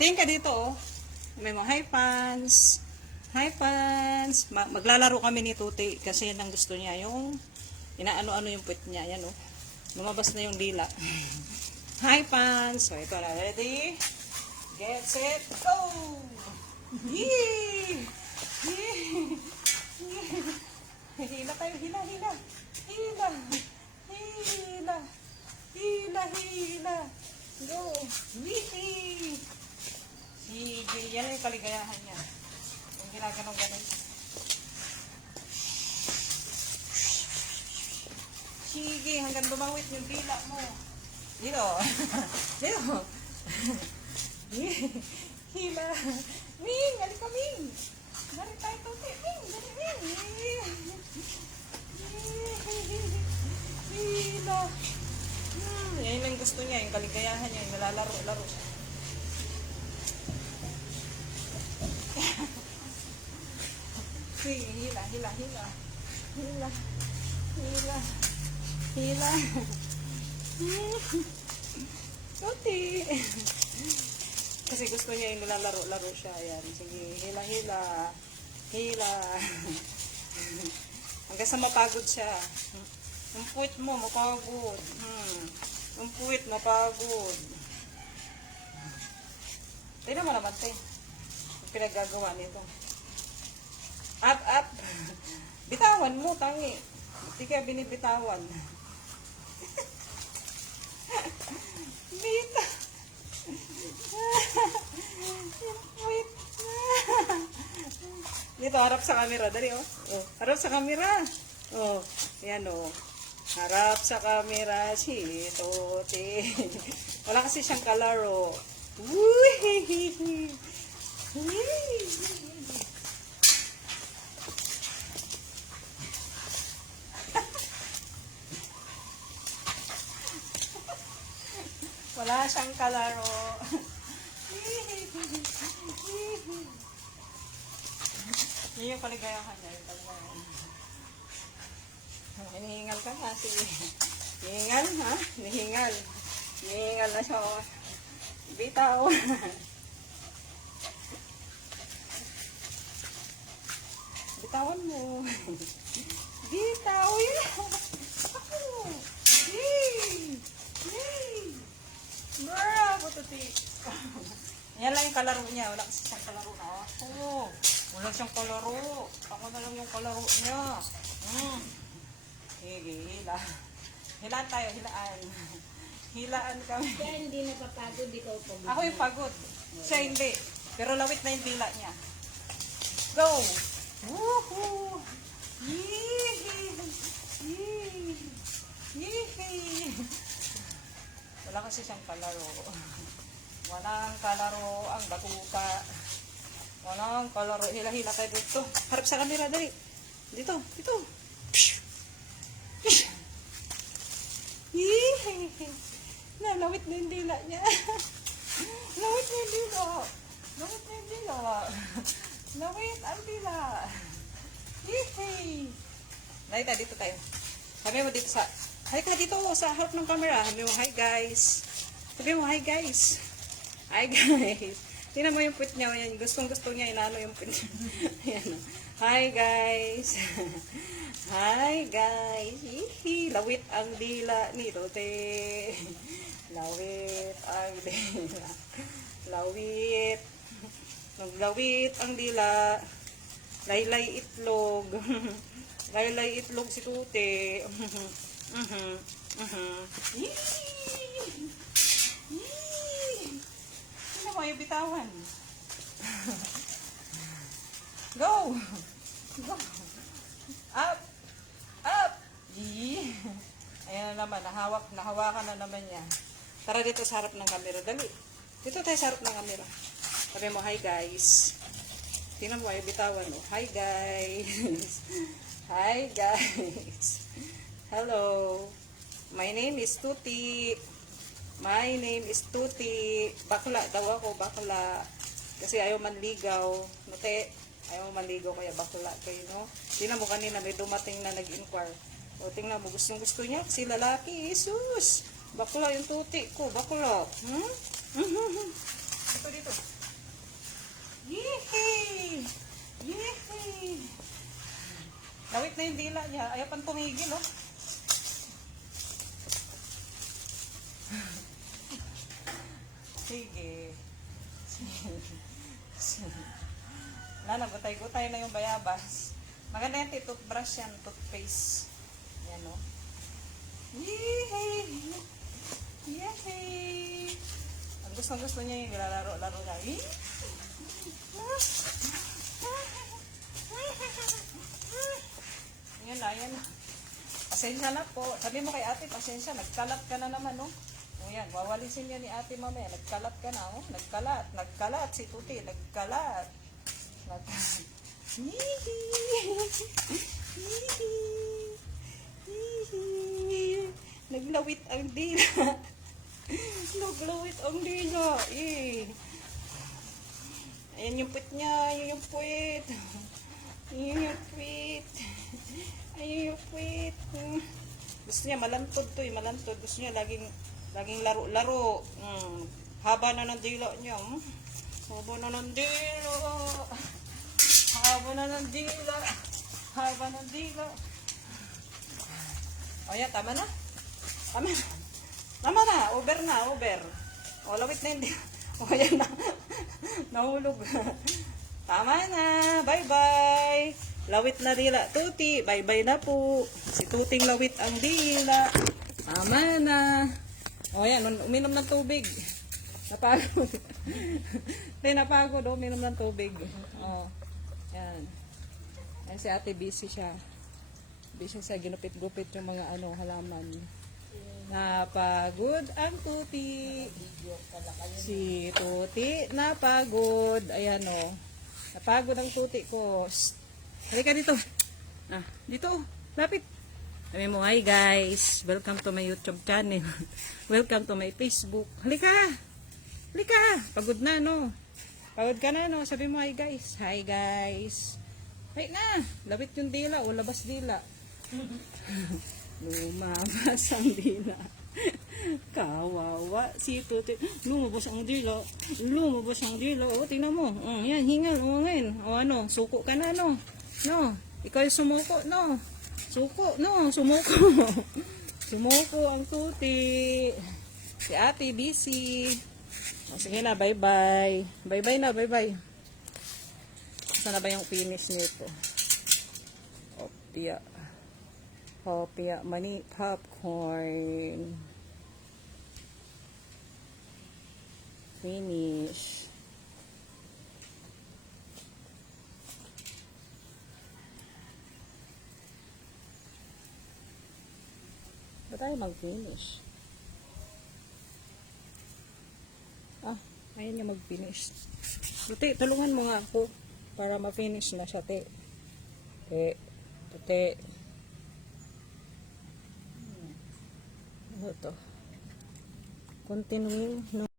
Tingin ka dito, oh. May mga hi fans. Hi fans. Maglalaro kami ni Tuti kasi yan ang gusto niya. Yung inaano-ano yung puwet niya. Yan, oh. Lumabas na yung dila. Hi fans. So, ito na. Ready? Get set, go! Yee! Yee! Hila tayo. Hila, hila. Hila. Hila. Hila, hila. Go. Wee! Sige, yan yung kaligayahan niya. Yung ginaganon-ganon. Sige, hanggang dumawit yung dila mo. Dito. Dito. Hila. Ming, halika Ming. Dari tayo Tuti. Ming, dari Ming. Hila. Yan ang gusto niya, yung kaligayahan niya, yung nalalaro-laro siya. Sige, hila, hila, hila. Hila. Hila. Hila. Tuti. Kasi gusto niya yung nilalaro-laro siya. Ayan. Sige, hila, hila. Hila. Hanggang sa mapagod siya. Yung puwit mo, mapagod. Yung puwit, mapagod. Tignan mo naman, te. Yung pinaggagawa nito. Up, up. Bitawan mo, tangi. Hindi kaya binibitawan. Bita. Wait. Dito, harap sa camera. Dali, oh. Oh, harap sa camera. Oh, yan, oh. Harap sa camera si Tuti. Wala kasi siyang kalaro. Wee! Wala siyang kalaro. Yun yung kaligayahan niya. Yung kaligayahan. Hinihingal ka nga. Sige. Hinihingal, ha? Hinihingal. Hinihingal na siya. Bitaw. Bitawan mo. Bitaw. Ako. Yay! Yay! Bravo, Tuti. Yan lang yung kalaro niya. Wala kasi siyang kalaro na ako. Wala siyang kalaro. Ako na lang yung kalaro niya. Sige, hila. Hilaan tayo, hilaan. Hilaan kami. Kaya hindi napapagod, ikaw pagod. Ako yung pagod. Siya hindi. Pero lawit na yung dila niya. Go! Woohoo! Yee! Yee! Yee! Wala kasi siyang kalaro. Walang kalaro ang batuka. Walang kalaro. Hila-hila tayo dito. Harap sa camera, dali. Dito, dito. Yee! Nalawit na yung dila niya. Lawit na yung dila. Lawit na yung dila. Lawit ang dila. Yee! Nakita, dito tayo. Sabi mo dito sa... Halika dito sa harap ng camera. Sabi mo, hi guys. Sabi mo, hi guys. Hi guys. Tingnan mo yung puwit niya. Yan. Gustong-gusto niya. Inano yung puwit niya. Ayan. Hi guys. Hi guys. Hihi. Lawit ang dila ni Tuti. Lawit ang dila. Lawit. Naglawit ang dila. Laylay itlog. Laylay itlog si Tuti. Yee! Yee! Sino mo yung bitawan? Go! Go! Up! Up! Yee! Ayan na naman, nahawakan na naman niya. Tara dito sa harap ng camera. Dali. Dito tayo sa harap ng camera. Sabi mo, hi guys. Tingnan mo yung bitawan mo. Hi guys. Hi guys. Hello. My name is Tuti. My name is Tuti. Bakla daw ako, bakla. Kasi ayaw manligaw. Nate, ayaw manligaw kaya bakla kayo, no? Tingnan mo kanina may dumating na nag-inquire. O tingnan mo, gusto niya kasi lalaki. Jesus! Bakla yung Tuti ko, bakla. Ito dito. Yehey! Yehey! Lawit na yung dila niya. Ayaw pang tumigil, oh. Sige. Wala na, gutay-gutay na yung bayabas. Maganda yan, toothbrush yan, toothpaste. Yan, oh. Yehey! Yehey! Ang gusto niya yung lalaro-laro niya. Yan na, yan na. Pasensya na po. Sabi mo kay ate, pasensya, nagkalat ka na naman, oh. O yan, wawalisin niya ni ate mamaya. Nagkalat ka na, oh. Nagkalat si Tuti, nagkalat. Naglawit ang dila. Naglawit ang dila. Ayan yung puwit niya. Ayan yung puwit. Ayan yung puwit. Ayan yung puwit. Gusto niya malantod to eh. Malantod. Gusto niya laging laro-laro. Haba na ng dila niya. Haba na ng dila. Haba na ng dila. Haba ng dila. O yan, tama na. Tama na. Tama na. Over na. Over. O, lawit na yung dila. O, yan na. Nahulog. Tama na. Bye-bye. Lawit na dila. Tuti, bye-bye na po. Si Tuting lawit ang dila. Tama na. O, yan. Uminom ng tubig. Napagod. Hindi, napagod. Uminom ng tubig. O. Yan. Yan si ate, busy siya. Busy siya, ginupit-gupit yung mga halaman. Napagod ang Tuti. Si Tuti, napagod. Ayan o. Napagod ang Tuti ko. Halika dito. Dito. Lapit. Sabi mo, hi guys. Welcome to my YouTube channel. Welcome to my Facebook. Halika. Halika. Pagod na, no? Pagod ka na, no? Sabi mo, hi guys. Hi guys. Wait na. Labit yung dila o labas dila. Lumabas ang dila. Kawawa si Tuti. Lumabas ang dila. Lumabas ang dila. O, tingnan mo. Yan, hingal. O, ngayon. O, ano? Suko ka na, no? No. Ikaw yung sumuko, no? Suko, no? Sumuko. Sumuko ang Tuti. Si ate, busy. O, sige na, bye-bye. Bye-bye na, bye-bye. Saan na ba yung finish nito? Opia. Opia, mani, popcorn. Finish. Ba tayo mag-finish? Ayun yung mag-finish. Tuti, tulungan mo nga ako para ma-finish na siya, te. Tuti. Ano to? Continuing. No.